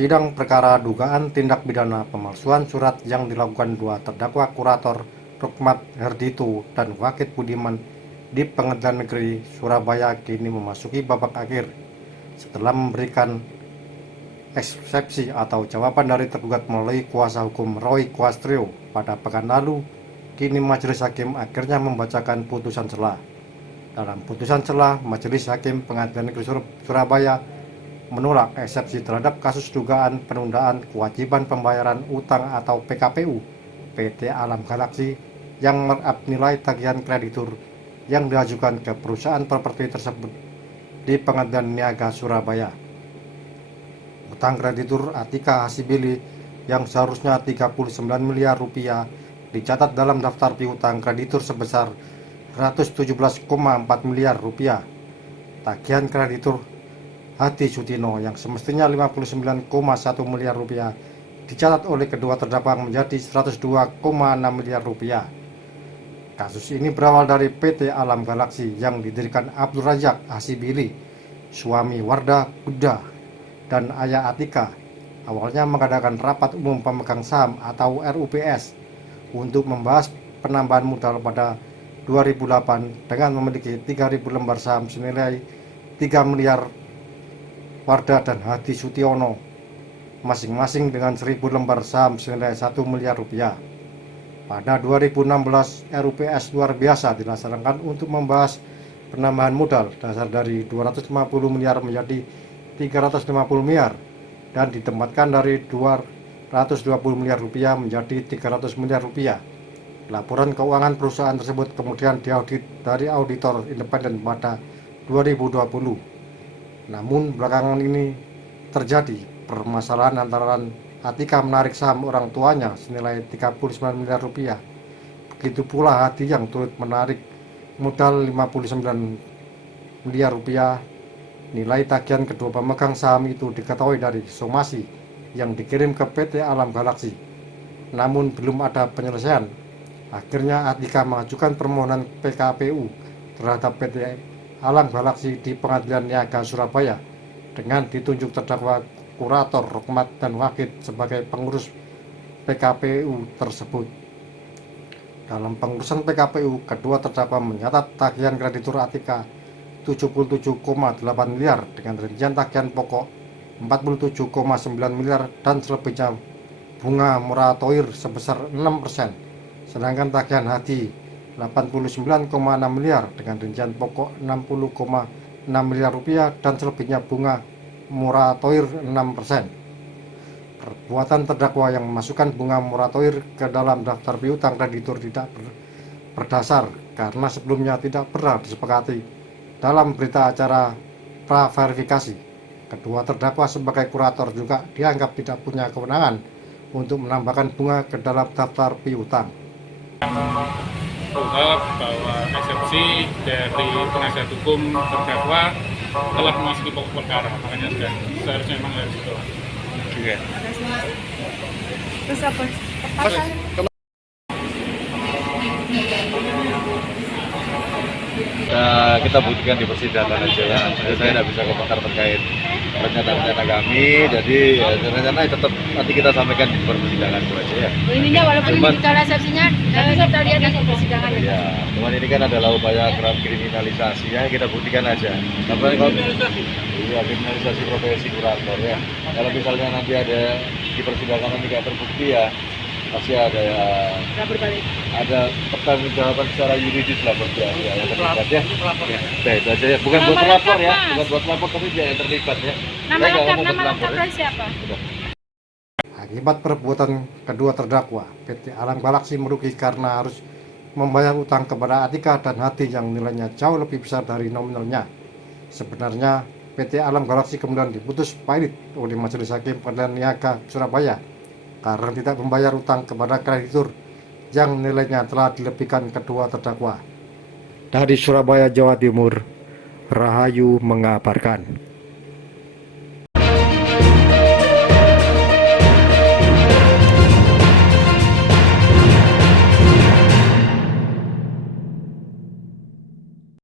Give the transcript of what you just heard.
Sidang perkara dugaan tindak pidana pemalsuan surat yang dilakukan dua terdakwa kurator Rukmat Herdito dan Wakid Budiman di Pengadilan Negeri Surabaya kini memasuki babak akhir. Setelah memberikan eksepsi atau jawaban dari tergugat melalui kuasa hukum Roy Quastrio pada pekan lalu, kini majelis hakim akhirnya membacakan putusan sela. Dalam putusan sela, majelis hakim Pengadilan Negeri Surabaya menolak eksepsi terhadap kasus dugaan penundaan kewajiban pembayaran utang atau PKPU PT Alam Galaksi yang markup nilai tagihan kreditur yang diajukan ke perusahaan properti tersebut di Pengadilan Niaga Surabaya. Utang kreditur Atika Hasibili yang seharusnya 39 miliar rupiah dicatat dalam daftar piutang kreditur sebesar 117,4 miliar rupiah. Tagihan kreditur Hadi Sutino yang semestinya 59,1 miliar rupiah dicatat oleh kedua terdakwa menjadi 102,6 miliar rupiah. Kasus ini berawal dari PT Alam Galaksi yang didirikan Abdul Razak Hasibili, suami Wardah Kuda dan ayah Atika. Awalnya mengadakan rapat umum pemegang saham atau RUPS untuk membahas penambahan modal pada 2008 dengan memiliki 3.000 lembar saham senilai 3 miliar. Wardah dan Hadi Sutiono masing-masing dengan 1.000 lembar saham senilai 1 miliar rupiah. Pada 2016, RUPS luar biasa dilaksanakan untuk membahas penambahan modal dasar dari 250 miliar menjadi 350 miliar dan ditempatkan dari 220 miliar rupiah menjadi 300 miliar rupiah. Laporan keuangan perusahaan tersebut kemudian diaudit dari auditor independen pada 2020. Namun belakangan ini terjadi permasalahan antara Atika menarik saham orang tuanya senilai 39 miliar rupiah. Begitu pula Hadi yang turut menarik modal 59 miliar rupiah. Nilai tagihan kedua pemegang saham itu diketahui dari somasi yang dikirim ke PT Alam Galaksi. Namun belum ada penyelesaian. Akhirnya Atika mengajukan permohonan PKPU terhadap PT Alam Galaksi di Pengadilan Niaga Surabaya dengan ditunjuk terdakwa kurator Rukmat dan Wakid sebagai pengurus PKPU tersebut. Dalam pengurusan PKPU, kedua terdakwa mencatat tagihan kreditur Atika 77,8 miliar dengan rincian tagihan pokok 47,9 miliar dan selebihnya bunga moratoir sebesar 6%. Sedangkan tagihan Hadi 89,6 miliar dengan rincian pokok 60,6 miliar rupiah dan selebihnya bunga moratoir 6%. Perbuatan terdakwa yang memasukkan bunga moratoir ke dalam daftar piutang kreditur tidak berdasar karena sebelumnya tidak pernah disepakati dalam berita acara pra-verifikasi. Kedua terdakwa sebagai kurator juga dianggap tidak punya kewenangan untuk menambahkan bunga ke dalam daftar piutang. Bahwa eksepsi dari penasihat hukum terdakwa telah memasuki pokok perkara, makanya sudah seharusnya memang harus ditolak. Oke. Terus apa? Kita buktikan di persidangan aja ya. Saya tidak bisa komentar terkait rencana kami, jadi rencana tetap nanti kita sampaikan di persidangan itu aja ya. Ininya walaupun ini bicara resepsinya, tapi kita lihat nanti persidangan ya. Cuman ini kan adalah upaya kriminalisasi ya, kita buktikan aja. Tapi kalau kriminalisasi profesi kurator ya. Kalau misalnya nanti ada di persidangan nanti nggak terbukti ya, pasti ada pertanggungjawaban secara yuridis lah buat ya yang terlibat ya. Ya itu aja ya, bukan buat pelapor ya, bukan buat pelapor tapi dia yang terlibat ya. Nama lengkapnya siapa? Akibat perbuatan kedua terdakwa, PT Alam Galaksi merugi karena harus membayar utang kepada Atika dan Hadi yang nilainya jauh lebih besar dari nominalnya. Sebenarnya PT Alam Galaksi kemudian diputus pahit oleh Majelis Hakim Pengadilan Niaga Surabaya karena tidak membayar utang kepada kreditur yang nilainya telah dilebihkan kedua terdakwa. Dari Surabaya, Jawa Timur, Rahayu mengabarkan.